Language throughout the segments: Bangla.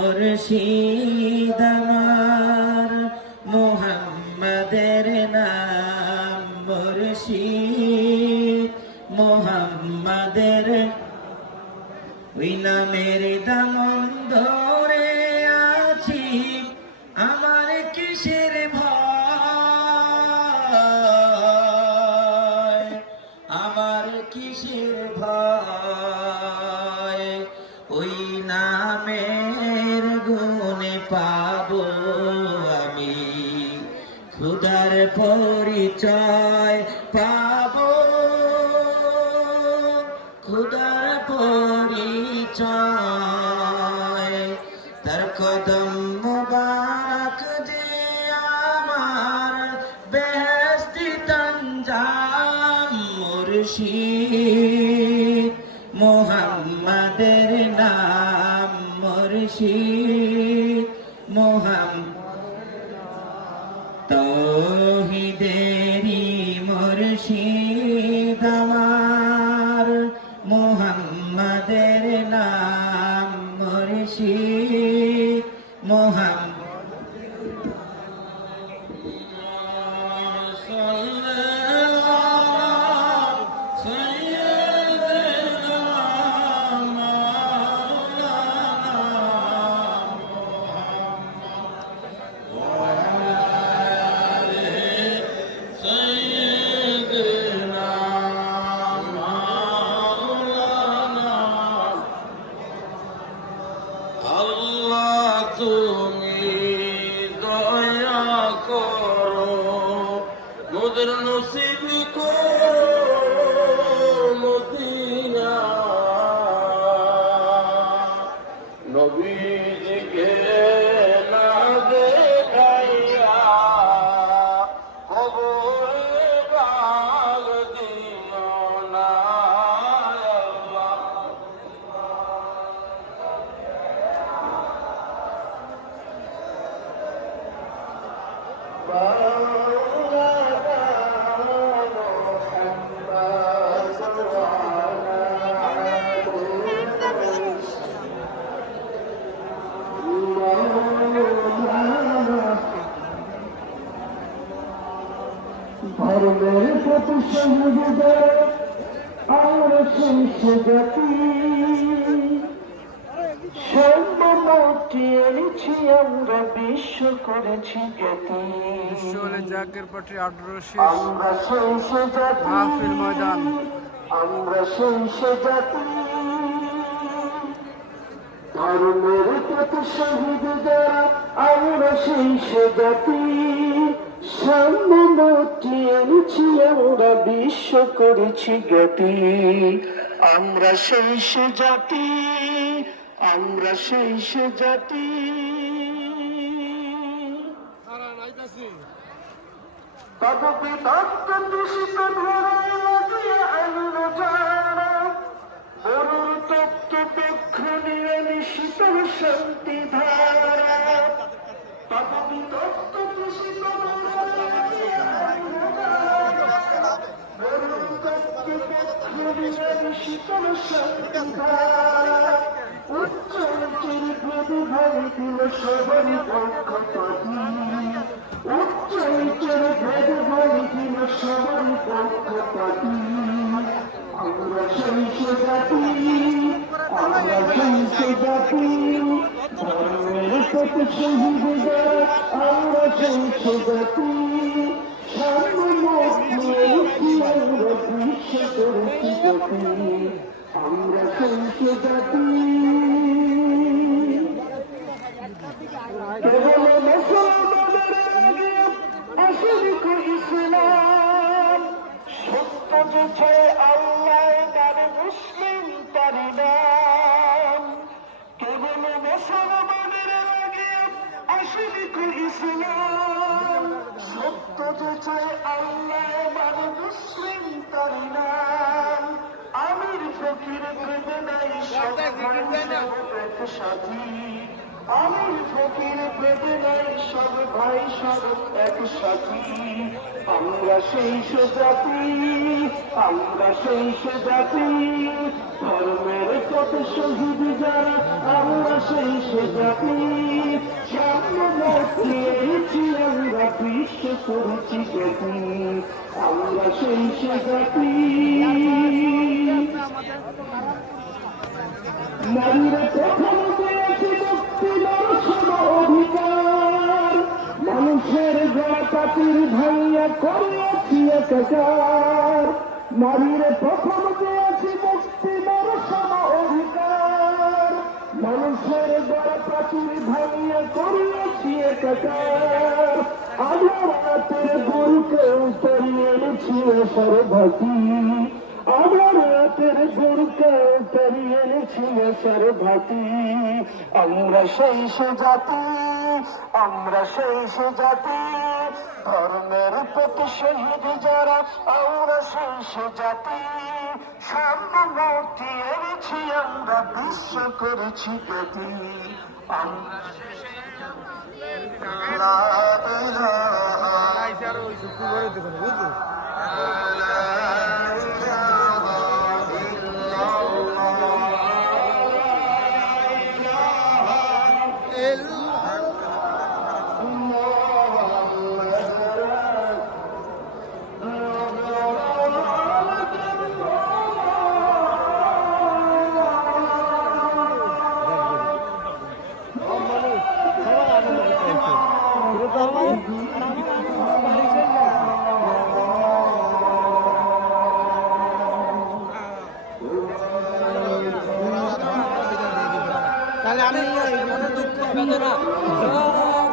মুর্শিদ আমার মুহাম্মাদের নাম মুর্শিদ মুহাম্মাদের ওই নামের দামন ধরে আছি আমার কিসের ভয় আমার কিসের ভয় ওই নামের গুণে পাবো আমি খুদার পরিচয় পাবো খুদার পরিচয় তার কদম মুবারক যে আমার বেহেশতি তঞ্জাম মুর্শিদ মুহাম্মাদের নাম মুর্শিদ তৌহিদেরি মুর্শিদ আমার মুহাম্মাদের নাম মুর্শিদ তুমি দয়া করো মোদের নসিব মদিনা নবীজিকে না দেখাইয়া কবরে রাগ দিও না ধর্মের প্রতি সহযোগিতার আমরা শংস জাতি সম্মানটি এনেছি আমরা বিশ্ব করেছি জ্ঞাতি জাকের পার্টি আউটডোর আমরা শংস জাতি মাহফিল ময়দান আমরা শংস জাতি ধর্মের প্রতি সহযোগিতার আমরা শংস জাতি সম্মানটি এনেছি আমরা বিশ্ব করেছি জ্ঞাতি আমরা শৈশ জাতি আমরা শৈশ জাতি তদপি তত্ত্ব দূষিত ধরে লাগিয়ে আইন যারা মরুর তত্ত্ব পক্ষ নিয়ে নিশীতল শান্তি ধারা তদপি তত্ত্ব দূষিত শীতল শান্তি ধারা উচ্চ উচ্চের ভেদ দিল সবারই পক্ষপাতি উচ্চ উচ্চের ভেদ দিল সবারই পক্ষপাতি আমরা শৈশ জাতি আমরা শৈশ জাতি ধর্মের প্রতি শহীদ আমরা শৈশ জাতি আমরা শৈশ জাতি কেবল মুসলমানের অসুখ ইসলাম সত্য যে আল্লাহ তার মুসলিম তারি নাম কেবল মুসলমানের আগে অসুখ ইসলাম সত্য যে আল্লাহ তার মুসলিম তারি নাম আমির ফকির ভেবে নাই সব সাথী আমির ফকির বেদনায় সব ভাই সব এক সাথী। আমরা সেই সে জাতি, আমরা সেই সে জাতি, ধর্মের পথে শহীদ যারা, আমরা সেই সে জাতি। সামনেছি আমরা বিশ্ব করেছি গতি, আমরা সেই সে জাতি। নারীর প্রথম পেয়েছি মুক্তি দর্শন অধিকার, মানুষের জাতির ভাইয়া করিয়াছি একাকার। নারীর প্রথম পেয়েছি মুক্তি দর্শন অধিকার, মানুষের জাতির ভাইয়া করিয়াছি একাকার। আমার রাতের গুরুকে উতরিয়ে এনেছি সর্বভাতি, আমার রাতের গুরুকে উতরিয়ে এনেছি সর্বভাতি। আমরা সেই সে জাতি, আমরা সেই সে জাতি, ধর্মের প্রতি শহীদ যারা, আমরা সেই সে জাতি। সার্বভৌমত্বে এনেছি আমরা বিশ্ব করেছি গতি, আমরা তাহলে আমি দুঃখ বেদনা আমার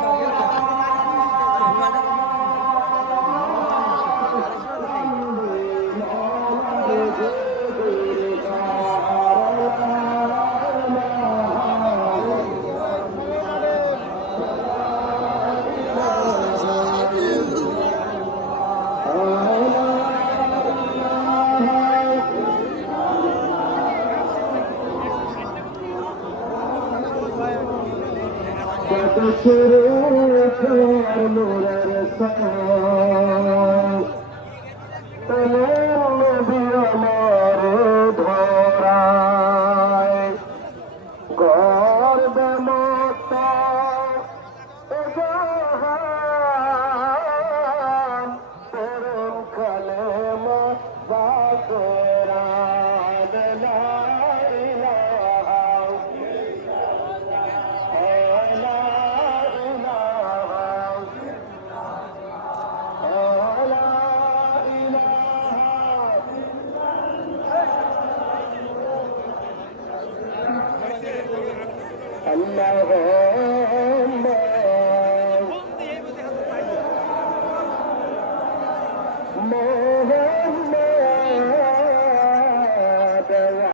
ধরায় গর্বে মতো তরুণ কালে মাতেরা Allah